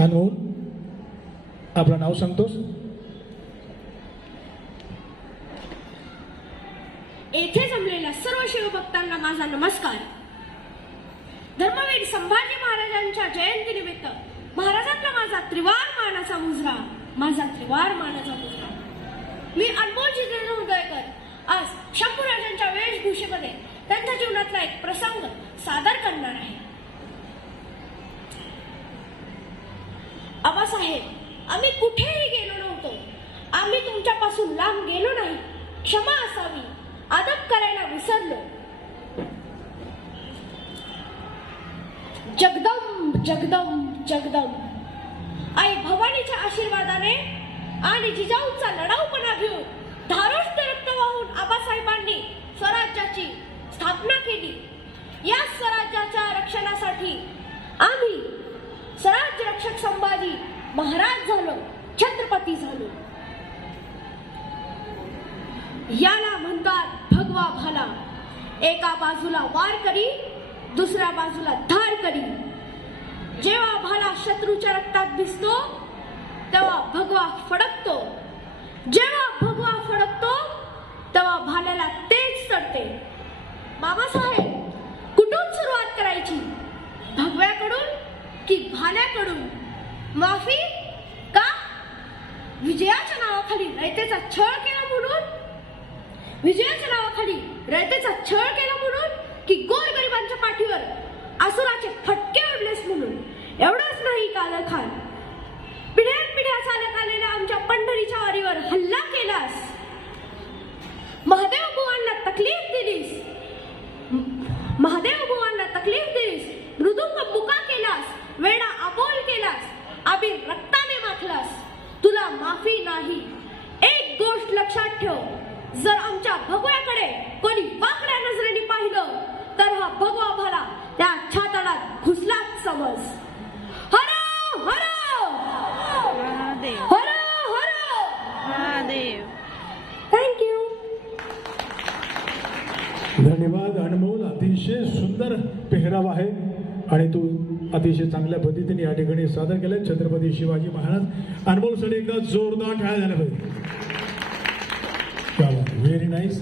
अनमोल आपलं नाव सांगतोस? येथे जमलेल्या सर्व शिवभक्तांना माझा नमस्कार. धर्मवीर संभाजी महाराजांच्या जयंतीनिमित्त महाराजांना माझा त्रिवार मानाचा मुजरा माझा त्रिवार मानाचा मुजरा. मी अनमोल जितेंद्र उदयकर आज शंभूराजांच्या वेशभूषेमध्ये त्यांच्या जीवनातला एक प्रसंग सादर करणार आहे. आबासाहेब आम्ही कुठेही गेलो नव्हतो. आम्ही तुमच्यापासून लांब गेलो नाही. क्षमा असावी. आदब करायला विसरलो. जगदम जगदम जगदम आई भवानीच्या आशीर्वादाने आणि जिजाऊचा लढाऊपणा घेऊन धारोष्ट रक्त वाहून आबासाहेबांनी स्वराज्याची स्थापना केली. या स्वराज्याच्या रक्षणासाठी आम्ही स्वराज्य रक्षक संभाजी महाराज झालो छत्रपती झालो. याला म्हणतात भगवा भाला. एका बाजूला वार करी दुसऱ्या बाजूला धार करी. जेव्हा भाला शत्रूच्या रक्तात दिसतो तेव्हा भगवा फडकतो. जेव्हा भगवा फडकतो तेव्हा भाल्याला तेच चढते. बाबासाहेब कुठून सुरुवात करायची? भगव्याकडून की भाल्याकडून? माफी का? विजयाच्या नावाखाली रयतेचा छळ केला म्हणून? विजयाच्या नावाखाली रयतेचा छळ केला म्हणून? की गोरगरिबांच्या पाठीवर असुराचे फटके उडलेस म्हणून? एवढंच नाही कादर खान. पिढ्यान पिढ्या चालत आलेल्या आमच्या पंढरीच्या वारीवर हल्ला केलास. महादेव बुवांना तकलीफ दिलीस. महादेव बुवांना तकलीफ दिलीस. मृदुंग बुका जर आमच्या भगव्याकडे कोणी वाकड्या नजरेने पाहिलं तर हा भगवा भाला त्या छाताडात घुसलाच समज. हरो हरो! महादेव. हरो हरो! महादेव. थँक्यू धन्यवाद अनमोल. अतिशय सुंदर पेहराव आहे. आणि तू अतिशय चांगल्या पद्धतीने या ठिकाणी सादर केलं छत्रपती शिवाजी महाराज. अनमोलसाठी एकदा जोरदार टाळ्या झाल्या पाहिजे really nice.